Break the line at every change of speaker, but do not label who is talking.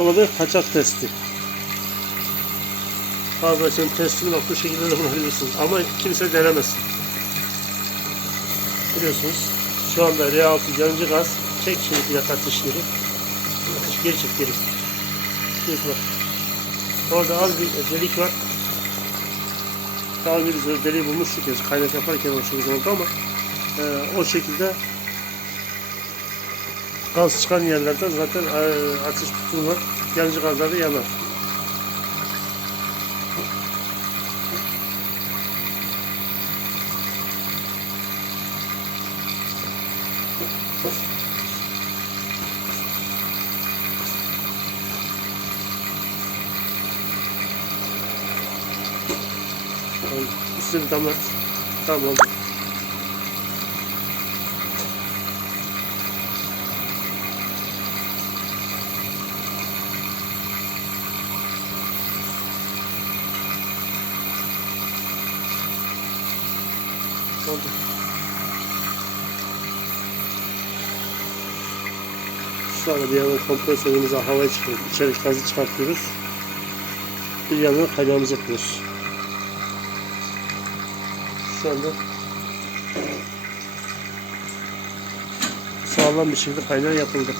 buzdolabı kaçak testi. Kardeşim testini bak bu şekilde de bulabilirsiniz. Ama kimse denemesin. Biliyorsunuz şu anda R6 yanıcı gaz çek şimdi plak atışları. Atış geri çek geri. Orada az bir delik var. Daha önce biz o deliği bulmuştuk ya kaynak yaparken hoşumuz oldu ama e, o şekilde gaz çıkan yerlerden zaten e, ateş tutulur. Yanıcı gazlar da yanar. Üstüne bir damlat. Tamam oldu. Oldu. Şu anda bir yandan kompresörümüze havaya çıkıyoruz. İçeri gazı çıkartıyoruz. Bir yandan kaynağımızı yapıyoruz. Şu anda sağlam bir şekilde kaynağı yapıldı.